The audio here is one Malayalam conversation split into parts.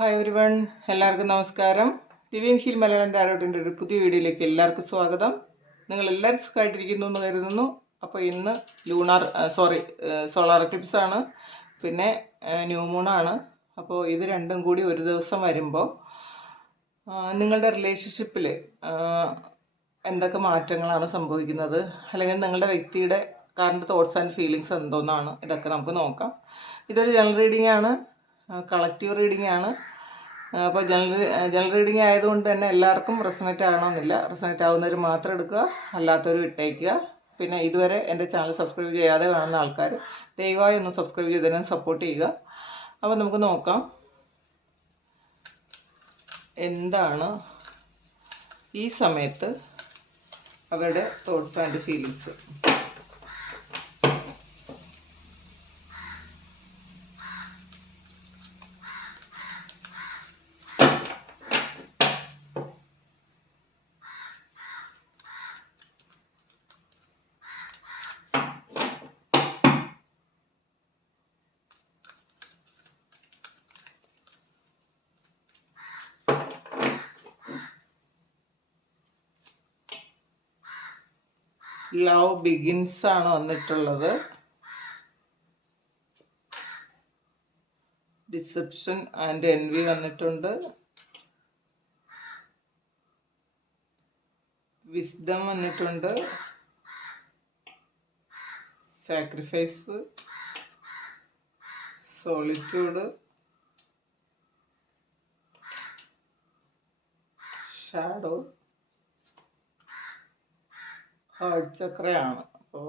ഹായ് എവരി വൺ, എല്ലാവർക്കും നമസ്കാരം. ഡിവൈൻ ഹീൽ മലയാളം ടാരോട്ടിൻ്റെ ഒരു പുതിയ വീഡിയോയിലേക്ക് എല്ലാവർക്കും സ്വാഗതം. നിങ്ങളെല്ലാവരും സുഖമായിട്ടിരിക്കുന്നു എന്ന് കരുതുന്നു. അപ്പോൾ ഇന്ന് സോളാർ എക്ലിപ്സ് ആണ്, പിന്നെ ന്യൂ മൂണാണ്. അപ്പോൾ ഇത് രണ്ടും കൂടി ഒരു ദിവസം വരുമ്പോൾ നിങ്ങളുടെ റിലേഷൻഷിപ്പിൽ എന്തൊക്കെ മാറ്റങ്ങളാണ് സംഭവിക്കുന്നത്, അല്ലെങ്കിൽ നിങ്ങളുടെ വ്യക്തിയുടെ കറണ്ട് തോട്ട്സ് ആൻഡ് ഫീലിങ്സ് എന്തോന്നാണ്, ഇതൊക്കെ നമുക്ക് നോക്കാം. ഇതൊരു ജനറൽ റീഡിംഗ് ആണ്, കളക്റ്റീവ് റീഡിംഗ് ആണ്. അപ്പോൾ ജനറൽ റീഡിംഗ് ആയതുകൊണ്ട് തന്നെ എല്ലാവർക്കും റെസൊണേറ്റ് ആകണമെന്നില്ല. റെസൊണേറ്റ് ആവുന്നവർ മാത്രം എടുക്കുക, അല്ലാത്തവർ ഇട്ടേക്കുക. പിന്നെ ഇതുവരെ എൻ്റെ ചാനൽ സബ്സ്ക്രൈബ് ചെയ്യാതെ കാണുന്ന ആൾക്കാർ ദയവായി ഒന്ന് സബ്സ്ക്രൈബ് ചെയ്തതിനും സപ്പോർട്ട് ചെയ്യുക. അപ്പോൾ നമുക്ക് നോക്കാം എന്താണ് ഈ സമയത്ത് അവരുടെ thoughts and feelings. Love begins ആണ് വന്നിട്ടുള്ളത്. ഡിസെപ്ഷൻ ആൻഡ് എൻവി വന്നിട്ടുണ്ട്. വിസ്ഡം വന്നിട്ടുണ്ട്. സാക്രിഫൈസ്, സോളിറ്റ്യൂഡ്, ഷാഡോ, ഹാർട്ട് ചക്രയാണ്. അപ്പോൾ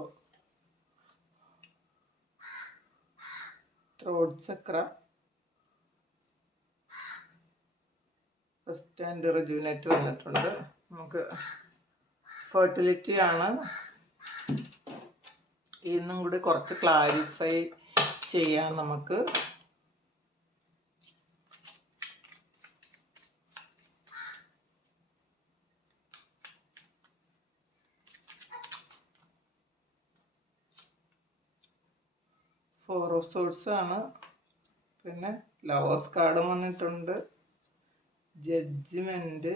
throat chakra, first and rejuvenate വന്നിട്ടുണ്ട്. നമുക്ക് ഫെർട്ടിലിറ്റി ആണ്. ഇന്നും കൂടി കുറച്ച് ക്ലാരിഫൈ ചെയ്യാം നമുക്ക്. ഫോർ ഓഫ് സോഴ്സ് ആണ്. പിന്നെ ലവേഴ്സ് കാർഡും വന്നിട്ടുണ്ട്. ജഡ്ജ്മെന്റ്,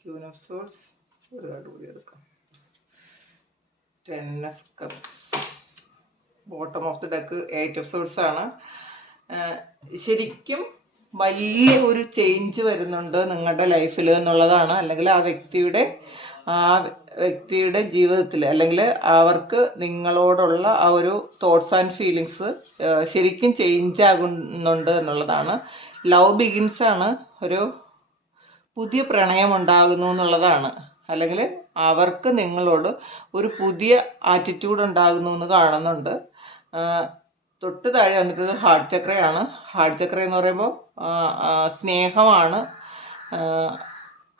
ക്യൂൻ ഓഫ് സോഴ്സ്, ഒരു കാർഡ് കൂടി എടുക്കാം. 10 of cups. Bottom of the deck 8 of swords ആണ്. ശരിക്കും വലിയ ഒരു ചേഞ്ച് വരുന്നുണ്ട് നിങ്ങളുടെ ലൈഫിൽ എന്നുള്ളതാണ്, അല്ലെങ്കിൽ ആ വ്യക്തിയുടെ ജീവിതത്തിൽ, അല്ലെങ്കിൽ അവർക്ക് നിങ്ങളോടുള്ള ആ ഒരു തോട്ട്സ് ആൻഡ് ഫീലിങ്സ് ശരിക്കും ചേഞ്ച് ആകുന്നുണ്ട് എന്നുള്ളതാണ്. ലവ് ബിഗിൻസ് ആണ്, ഒരു പുതിയ പ്രണയം ഉണ്ടാകുന്നു എന്നുള്ളതാണ്, അല്ലെങ്കിൽ അവർക്ക് നിങ്ങളോട് ഒരു പുതിയ ആറ്റിറ്റ്യൂഡ് ഉണ്ടാകുന്നു എന്ന് കാണുന്നുണ്ട്. തൊട്ട് താഴെ വന്നിട്ടത് ഹാർട്ട് ചക്രയാണ്. ഹാർട്ട് ചക്ര എന്ന് പറയുമ്പോൾ സ്നേഹമാണ്.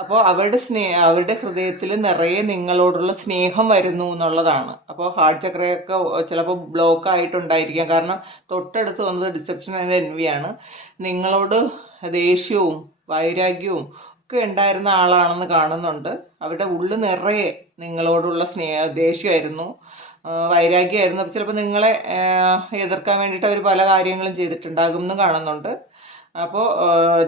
അപ്പോൾ അവരുടെ ഹൃദയത്തിൽ നിറയെ നിങ്ങളോടുള്ള സ്നേഹം വരുന്നു എന്നുള്ളതാണ്. അപ്പോൾ ഹാർട്ട് ചക്രയൊക്കെ ചിലപ്പോൾ ബ്ലോക്ക് ആയിട്ടുണ്ടായിരിക്കാം, കാരണം തൊട്ടടുത്ത് വന്നത് ഡിസെപ്ഷൻ ആൻഡ് എൻവിയാണ്. നിങ്ങളോട് ദേഷ്യവും വൈരാഗ്യവും ഒക്കെ ഉണ്ടായിരുന്ന ആളാണെന്ന് കാണുന്നുണ്ട്. അവരുടെ ഉള്ളിൽ നിറയെ നിങ്ങളോടുള്ള ദേഷ്യമായിരുന്നു, വൈരാഗ്യമായിരുന്നു. ചിലപ്പോൾ നിങ്ങളെ എതിർക്കാൻ വേണ്ടിയിട്ട് അവർ പല കാര്യങ്ങളും ചെയ്തിട്ടുണ്ടാകും എന്ന് കാണുന്നുണ്ട്. അപ്പോൾ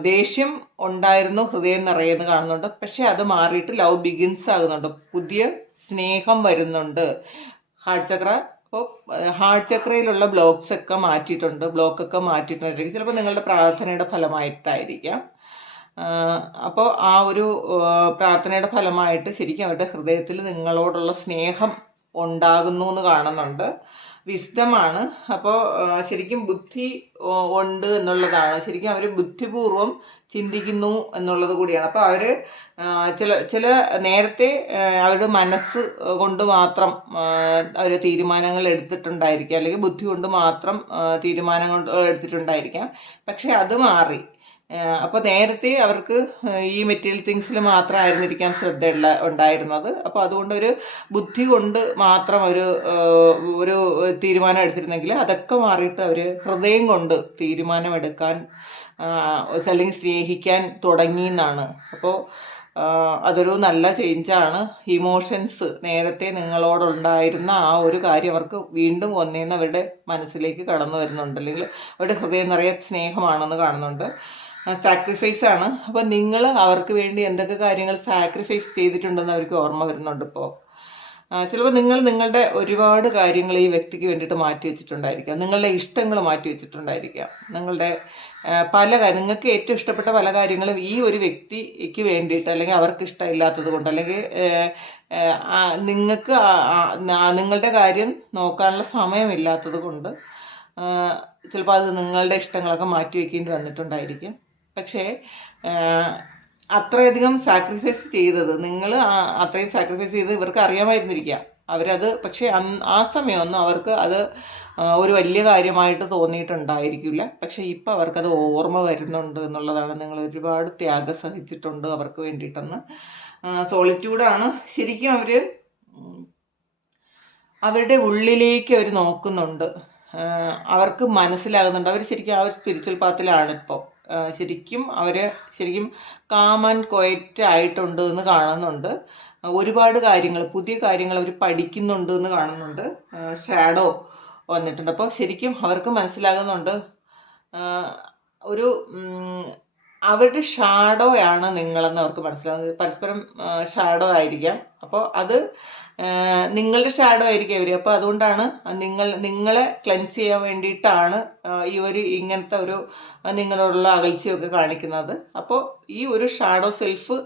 ദേഷ്യം ഉണ്ടായിരുന്നു, ഹൃദയം നിറയെന്ന് കാണുന്നുണ്ട്. പക്ഷെ അത് മാറിയിട്ട് ലവ് ബിഗിൻസ് ആകുന്നുണ്ട്, പുതിയ സ്നേഹം വരുന്നുണ്ട്. ഹാർട്ട് ചക്ര, അപ്പോൾ ഹാർട്ട് ചക്രയിലുള്ള ബ്ലോക്കൊക്കെ മാറ്റിയിട്ടുണ്ടായിരിക്കും. ചിലപ്പോൾ നിങ്ങളുടെ പ്രാർത്ഥനയുടെ ഫലമായിട്ടായിരിക്കാം. അപ്പോൾ ആ ഒരു പ്രാർത്ഥനയുടെ ഫലമായിട്ട് ശരിക്കും അവരുടെ ഹൃദയത്തിൽ നിങ്ങളോടുള്ള സ്നേഹം ഉണ്ടാകുന്നു എന്ന് കാണുന്നുണ്ട്. വിസ്ഡമാണ്. അപ്പോൾ ശരിക്കും ബുദ്ധി ഉണ്ട് എന്നുള്ളതാണ്. ശരിക്കും അവർ ബുദ്ധിപൂർവം ചിന്തിക്കുന്നു എന്നുള്ളത് കൂടിയാണ്. അപ്പോൾ അവർ ചില നേരത്തെ അവരുടെ മനസ്സ് കൊണ്ട് മാത്രം അവർ തീരുമാനങ്ങൾ എടുത്തിട്ടുണ്ടായിരിക്കാം, അല്ലെങ്കിൽ ബുദ്ധി കൊണ്ട് മാത്രം തീരുമാനങ്ങൾ എടുത്തിട്ടുണ്ടായിരിക്കാം. പക്ഷെ അത് മാറി. അപ്പോൾ നേരത്തെ അവർക്ക് ഈ മെറ്റീരിയൽ തിങ്സിൽ മാത്രമായിരുന്നിരിക്കാം ശ്രദ്ധ ഉണ്ടായിരുന്നത്. അപ്പോൾ അതുകൊണ്ട് ഒരു ബുദ്ധി കൊണ്ട് മാത്രം ഒരു തീരുമാനം എടുത്തിരുന്നെങ്കിൽ അതൊക്കെ മാറിയിട്ട് അവർ ഹൃദയം കൊണ്ട് തീരുമാനമെടുക്കാൻ അല്ലെങ്കിൽ സ്നേഹിക്കാൻ തുടങ്ങി എന്നാണ്. അപ്പോൾ അതൊരു നല്ല ചേഞ്ചാണ്. ഇമോഷൻസ് നേരത്തെ നിങ്ങളോടുണ്ടായിരുന്ന ആ ഒരു കാര്യം അവർക്ക് വീണ്ടും ഒന്നേന്ന് അവരുടെ മനസ്സിലേക്ക് കടന്നു വരുന്നുണ്ട്, അല്ലെങ്കിൽ അവരുടെ ഹൃദയം നിറയെ സ്നേഹമാണെന്ന് കാണുന്നുണ്ട്. സാക്രിഫൈസ് ആണ്. അപ്പോൾ നിങ്ങൾ അവർക്ക് വേണ്ടി എന്തൊക്കെ കാര്യങ്ങൾ സാക്രിഫൈസ് ചെയ്തിട്ടുണ്ടെന്ന് അവർക്ക് ഓർമ്മ വരുന്നുണ്ട് ഇപ്പോൾ. ചിലപ്പോൾ നിങ്ങൾ നിങ്ങളുടെ ഒരുപാട് കാര്യങ്ങൾ ഈ വ്യക്തിക്ക് വേണ്ടിയിട്ട് മാറ്റി വെച്ചിട്ടുണ്ടായിരിക്കാം. നിങ്ങളുടെ ഇഷ്ടങ്ങൾ മാറ്റി വെച്ചിട്ടുണ്ടായിരിക്കാം. നിങ്ങളുടെ നിങ്ങൾക്ക് ഏറ്റവും ഇഷ്ടപ്പെട്ട പല കാര്യങ്ങളും ഈ ഒരു വ്യക്തിക്ക് വേണ്ടിയിട്ട്, അല്ലെങ്കിൽ അവർക്ക് ഇഷ്ടമില്ലാത്തത് കൊണ്ട്, അല്ലെങ്കിൽ നിങ്ങൾക്ക് നിങ്ങളുടെ കാര്യം നോക്കാനുള്ള സമയമില്ലാത്തത് കൊണ്ട് ചിലപ്പോൾ അത് നിങ്ങളുടെ ഇഷ്ടങ്ങളൊക്കെ മാറ്റി വയ്ക്കേണ്ടി വന്നിട്ടുണ്ടായിരിക്കും. പക്ഷേ അത്രയധികം സാക്രിഫൈസ് ചെയ്തത് നിങ്ങൾ അത്രയും സാക്രിഫൈസ് ചെയ്ത് ഇവർക്ക് അറിയാമായിരുന്നിരിക്കാം. അവരത് പക്ഷേ ആ സമയമൊന്നും അവർക്ക് അത് ഒരു വലിയ കാര്യമായിട്ട് തോന്നിയിട്ടുണ്ടായിരിക്കില്ല. പക്ഷേ ഇപ്പം അവർക്കത് ഓർമ്മ വരുന്നുണ്ട് എന്നുള്ളതാണ്. നിങ്ങൾ ഒരുപാട് ത്യാഗം സഹിച്ചിട്ടുണ്ട് അവർക്ക് വേണ്ടിയിട്ടെന്ന്. സോളിറ്റ്യൂഡാണ്. ശരിക്കും അവരുടെ ഉള്ളിലേക്ക് അവർ നോക്കുന്നുണ്ട്. അവർക്ക് മനസ്സിലാകുന്നുണ്ട്. അവർ ശരിക്കും ആ ഒരു സ്പിരിച്വൽ പാത്തിലാണ് ഇപ്പോൾ. ശരിക്കും കാം ആൻഡ് ക്വയറ്റ് ആയിട്ടുണ്ട് എന്ന് കാണുന്നുണ്ട്. ഒരുപാട് കാര്യങ്ങൾ, പുതിയ കാര്യങ്ങൾ അവർ പഠിക്കുന്നുണ്ട് എന്ന് കാണുന്നുണ്ട്. ഷാഡോ വന്നിട്ടുണ്ട്. അപ്പോൾ ശരിക്കും അവർക്ക് മനസ്സിലാകുന്നുണ്ട് ഒരു അവരുടെ ഷാഡോയാണ് നിങ്ങളെന്ന് അവർക്ക് മനസ്സിലാകുന്നത്. പരസ്പരം ഷാഡോ ആയിരിക്കാം. അപ്പോൾ അത് നിങ്ങളുടെ ഷാഡോ ആയിരിക്കും അവർ. അപ്പോൾ അതുകൊണ്ടാണ് നിങ്ങളെ ക്ലെൻസ് ചെയ്യാൻ വേണ്ടിയിട്ടാണ് ഇവർ ഇങ്ങനത്തെ ഒരു നിങ്ങളോടുള്ള അകൽച്ചയൊക്കെ കാണിക്കുന്നത്. അപ്പോൾ ഈ ഒരു ഷാഡോ സെൽഫ്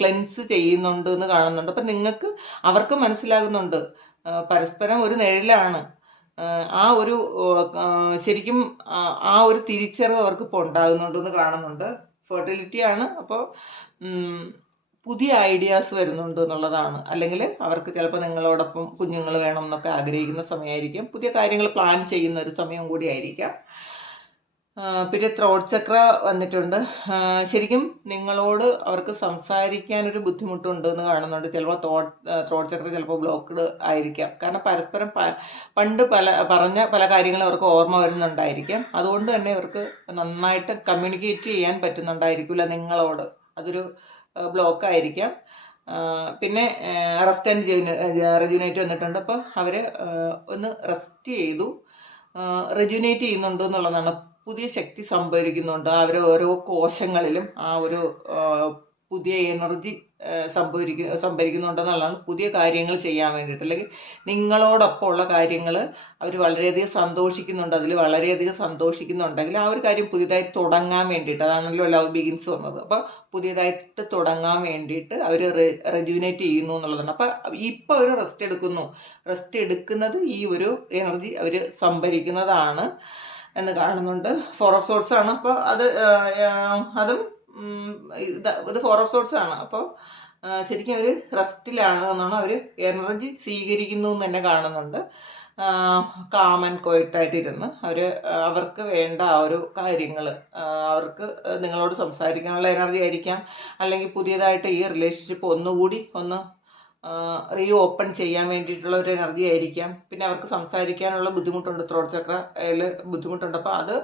ക്ലെൻസ് ചെയ്യുന്നുണ്ട് എന്ന് കാണുന്നുണ്ട്. അപ്പം അവർക്ക് മനസ്സിലാകുന്നുണ്ട് പരസ്പരം ഒരു നിഴലാണ്. ശരിക്കും ആ ഒരു തിരിച്ചറിവ് അവർക്ക് ഇപ്പോൾ ഉണ്ടാകുന്നുണ്ടെന്ന് കാണുന്നുണ്ട്. ഫെർട്ടിലിറ്റിയാണ്. അപ്പോൾ പുതിയ ഐഡിയാസ് വരുന്നുണ്ട് എന്നുള്ളതാണ്. അല്ലെങ്കിൽ അവർക്ക് ചിലപ്പോൾ നിങ്ങളോടൊപ്പം കുഞ്ഞുങ്ങൾ വേണം എന്നൊക്കെ ആഗ്രഹിക്കുന്ന സമയമായിരിക്കും. പുതിയ കാര്യങ്ങൾ പ്ലാൻ ചെയ്യുന്ന ഒരു സമയം കൂടി ആയിരിക്കാം. പിന്നെ ത്രോട്ട് ചക്ര വന്നിട്ടുണ്ട്. ശരിക്കും നിങ്ങളോട് അവർക്ക് സംസാരിക്കാനൊരു ബുദ്ധിമുട്ടുണ്ട് എന്ന് കാണുന്നുണ്ട്. ചിലപ്പോൾ ത്രോട്ട് ചക്ര ചിലപ്പോൾ ബ്ലോക്ക്ഡ് ആയിരിക്കാം. കാരണം പരസ്പരം പണ്ട് പറഞ്ഞ പല കാര്യങ്ങളും അവർക്ക് ഓർമ്മ വരുന്നുണ്ടായിരിക്കാം. അതുകൊണ്ട് തന്നെ അവർക്ക് നന്നായിട്ട് കമ്മ്യൂണിക്കേറ്റ് ചെയ്യാൻ പറ്റുന്നുണ്ടായിരിക്കില്ല നിങ്ങളോട്. അതൊരു ബ്ലോക്കായിരിക്കാം. പിന്നെ റെസ്റ്റ് ആൻഡ് റെജുനേറ്റ് വന്നിട്ടുണ്ട്. അപ്പോൾ അവർ ഒന്ന് റെസ്റ്റ് ചെയ്തു റെജുനേറ്റ് ചെയ്യുന്നുണ്ട് എന്നുള്ളതാണ്. പുതിയ ശക്തി സംഭരിക്കുന്നുണ്ട്. അവർ ഓരോ കോശങ്ങളിലും ആ ഒരു പുതിയ എനർജി സംഭരിക്കുന്നുണ്ടെന്നുള്ളതാണ്. പുതിയ കാര്യങ്ങൾ ചെയ്യാൻ വേണ്ടിയിട്ട്, അല്ലെങ്കിൽ നിങ്ങളോടൊപ്പം ഉള്ള കാര്യങ്ങൾ അവർ വളരെയധികം സന്തോഷിക്കുന്നുണ്ട്. അതിൽ വളരെയധികം സന്തോഷിക്കുന്നുണ്ടെങ്കിൽ ആ ഒരു കാര്യം പുതിയതായി തുടങ്ങാൻ വേണ്ടിയിട്ട്, അതാണല്ലോ ലവ് ബിഗിൻസ് വന്നത്. അപ്പോൾ പുതിയതായിട്ട് തുടങ്ങാൻ വേണ്ടിയിട്ട് അവർ റെജുനേറ്റ് ചെയ്യുന്നു എന്നുള്ളതാണ്. അപ്പം ഇപ്പോൾ അവർ റെസ്റ്റ് എടുക്കുന്നത് ഈ ഒരു എനർജി അവർ സംഭരിക്കുന്നതാണ് എന്ന് കാണുന്നുണ്ട്. 4 ഓഫ് സോർട്സ് ആണ്. അപ്പോൾ അതും ഇത് 4 ഓഫ് സോർട്സ് ആണ്. അപ്പോൾ ശരിക്കും അവർ റെസ്റ്റിലാണ് എന്നാണ്. അവർ എനർജി സ്വീകരിക്കുന്നു എന്ന് തന്നെ കാണുന്നുണ്ട്. കാം ആൻഡ് ക്വയറ്റായിട്ടിരുന്ന് അവർക്ക് വേണ്ട ആ ഒരു കാര്യങ്ങൾ, അവർക്ക് നിങ്ങളോട് സംസാരിക്കാനുള്ള എനർജി ആയിരിക്കാം. അല്ലെങ്കിൽ പുതിയതായിട്ട് ഈ റിലേഷൻഷിപ്പ് ഒന്നുകൂടി റീ ഓപ്പൺ ചെയ്യാൻ വേണ്ടിയിട്ടുള്ള ഒരു എനർജി ആയിരിക്കാം. പിന്നെ അവർക്ക് സംസാരിക്കാനുള്ള ബുദ്ധിമുട്ടുണ്ട്. ത്രോട്ട് ചക്രയിൽ ബുദ്ധിമുട്ടുണ്ട്. അപ്പോൾ അത്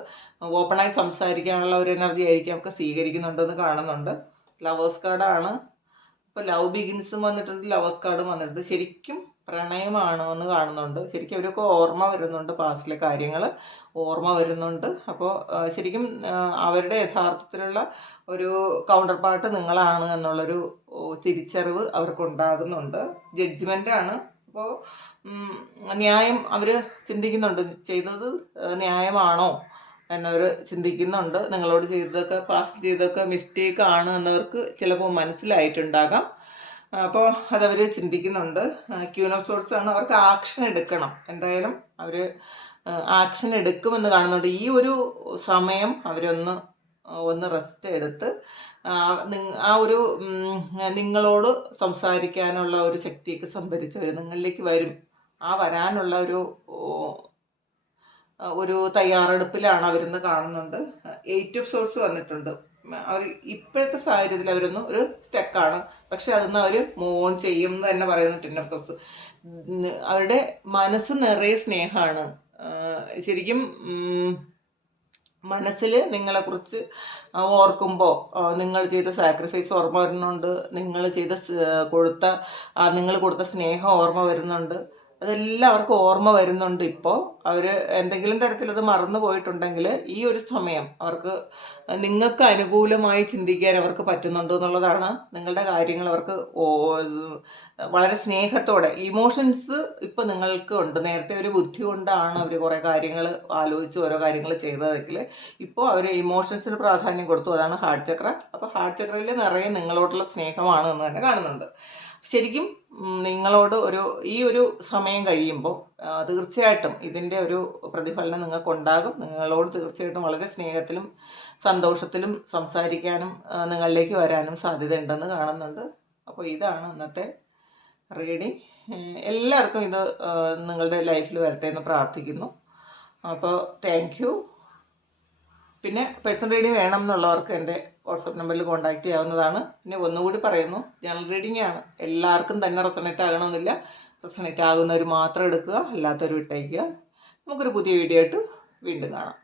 ഓപ്പണായി സംസാരിക്കാനുള്ള ഒരു എനർജി ആയിരിക്കും അവർക്ക് സ്വീകരിക്കുന്നുണ്ടെന്ന് കാണുന്നുണ്ട്. ലവേഴ്സ് കാർഡാണ്. ഇപ്പോൾ ലവ് ബിഗിൻസും വന്നിട്ടുണ്ട്, ലവേഴ്സ് കാർഡും വന്നിട്ടുണ്ട്. ശരിക്കും പ്രണയമാണ് എന്ന് കാണുന്നുണ്ട്. ശരിക്കും അവരൊക്കെ ഓർമ്മ വരുന്നുണ്ട്, പാസ്റ്റിലെ കാര്യങ്ങൾ ഓർമ്മ വരുന്നുണ്ട്. അപ്പോൾ ശരിക്കും അവരുടെ യഥാർത്ഥത്തിലുള്ള ഒരു കൗണ്ടർ പാർട്ട് നിങ്ങളാണ് എന്നുള്ളൊരു തിരിച്ചറിവ് അവർക്കുണ്ടാകുന്നുണ്ട്. ജഡ്ജ്മെൻ്റാണ്. അപ്പോൾ ന്യായം അവർ ചിന്തിക്കുന്നുണ്ട്. ചെയ്തത് ന്യായമാണോ എന്നവർ ചിന്തിക്കുന്നുണ്ട്. നിങ്ങളോട് പാസ്റ്റ് ചെയ്തൊക്കെ മിസ്റ്റേക്ക് ആണ് എന്നവർക്ക് ചിലപ്പോൾ മനസ്സിലായിട്ടുണ്ടാകാം. അപ്പോൾ അതവർ ചിന്തിക്കുന്നുണ്ട്. ക്യൂൻ ഓഫ് സോർട്സ് ആണ്. അവർക്ക് ആക്ഷൻ എടുക്കണം. എന്തായാലും അവർ ആക്ഷൻ എടുക്കുമെന്ന് കാണുന്നുണ്ട്. ഈ ഒരു സമയം അവരൊന്ന് റെസ്റ്റ് എടുത്ത് ആ ഒരു നിങ്ങളോട് സംസാരിക്കാനുള്ള ഒരു ശക്തിയൊക്കെ സംഭരിച്ചവർ നിങ്ങളിലേക്ക് വരും. ആ വരാനുള്ള ഒരു തയ്യാറെടുപ്പിലാണ് അവരെന്ന് കാണുന്നുണ്ട്. 8 ഓഫ് സോർട്സ് വന്നിട്ടുണ്ട്. അവർ ഇപ്പോഴത്തെ സാഹചര്യത്തിൽ ഒരു സ്റ്റക്കാണ്. പക്ഷെ അതൊന്ന് അവർ മൂവ് ഓൺ ചെയ്യും എന്ന് തന്നെ പറയുന്നു 10 ഓഫ് കപ്സ്. അവരുടെ മനസ്സ് നിറയെ സ്നേഹമാണ്. ശരിക്കും മനസ്സിൽ നിങ്ങളെക്കുറിച്ച് ഓർക്കുമ്പോൾ നിങ്ങൾ ചെയ്ത സാക്രിഫൈസ് ഓർമ്മ വരുന്നുണ്ട്, നിങ്ങൾ ചെയ്ത നിങ്ങൾ കൊടുത്ത സ്നേഹം ഓർമ്മ വരുന്നുണ്ട്. അതെല്ലാം അവർക്ക് ഓർമ്മ വരുന്നുണ്ട്. ഇപ്പോൾ അവർ എന്തെങ്കിലും തരത്തിലത് മറന്നു പോയിട്ടുണ്ടെങ്കിൽ ഈ ഒരു സമയം അവർക്ക് നിങ്ങൾക്ക് അനുകൂലമായി ചിന്തിക്കാൻ അവർക്ക് പറ്റുന്നുണ്ട് എന്നുള്ളതാണ്. നിങ്ങളുടെ കാര്യങ്ങൾ അവർക്ക് വളരെ സ്നേഹത്തോടെ, ഇമോഷൻസ് ഇപ്പോൾ നിങ്ങൾക്ക് ഉണ്ട്. നേരത്തെ ഒരു ബുദ്ധി കൊണ്ടാണ് അവർ കുറേ കാര്യങ്ങൾ ആലോചിച്ച് ഓരോ കാര്യങ്ങൾ ചെയ്തതെങ്കിൽ ഇപ്പോൾ അവർ ഇമോഷൻസിന് പ്രാധാന്യം കൊടുത്തു. അതാണ് ഹാർട്ട് ചക്ര. അപ്പോൾ ഹാർട്ട് ചക്രയിൽ നിറയെ നിങ്ങളോടുള്ള സ്നേഹമാണ് എന്ന് തന്നെ കാണുന്നുണ്ട്. ശരിക്കും നിങ്ങളോട് ഈ ഒരു സമയം കഴിയുമ്പോൾ തീർച്ചയായിട്ടും ഇതിൻ്റെ ഒരു പ്രതിഫലനം നിങ്ങൾക്കുണ്ടാകും. നിങ്ങളോട് തീർച്ചയായിട്ടും വളരെ സ്നേഹത്തിലും സന്തോഷത്തിലും സംസാരിക്കാനും നിങ്ങളിലേക്ക് വരാനും സാധ്യതയുണ്ടെന്ന് കാണുന്നുണ്ട്. അപ്പോൾ ഇതാണ് ഇന്നത്തെ റീഡിങ്. എല്ലാവർക്കും ഇത് നിങ്ങളുടെ ലൈഫിൽ വരട്ടെ എന്ന് പ്രാർത്ഥിക്കുന്നു. അപ്പോൾ താങ്ക് യു. പിന്നെ പേഴ്സണൽ റീഡിങ് വേണം എന്നുള്ളവർക്ക് എൻ്റെ വാട്സപ്പ് നമ്പറിൽ കോൺടാക്റ്റ് ചെയ്യാവുന്നതാണ്. പിന്നെ ഒന്നുകൂടി പറയുന്നു, ജനറൽ റീഡിംഗ് ആണ്. എല്ലാവർക്കും തന്നെ റെസണേറ്റ് ആകണമെന്നില്ല. റെസണേറ്റ് ആകുന്നവർ മാത്രം എടുക്കുക, അല്ലാത്തവർ വിട്ടയക്കുക. നമുക്കൊരു പുതിയ വീഡിയോ ആയിട്ട് വീണ്ടും കാണാം.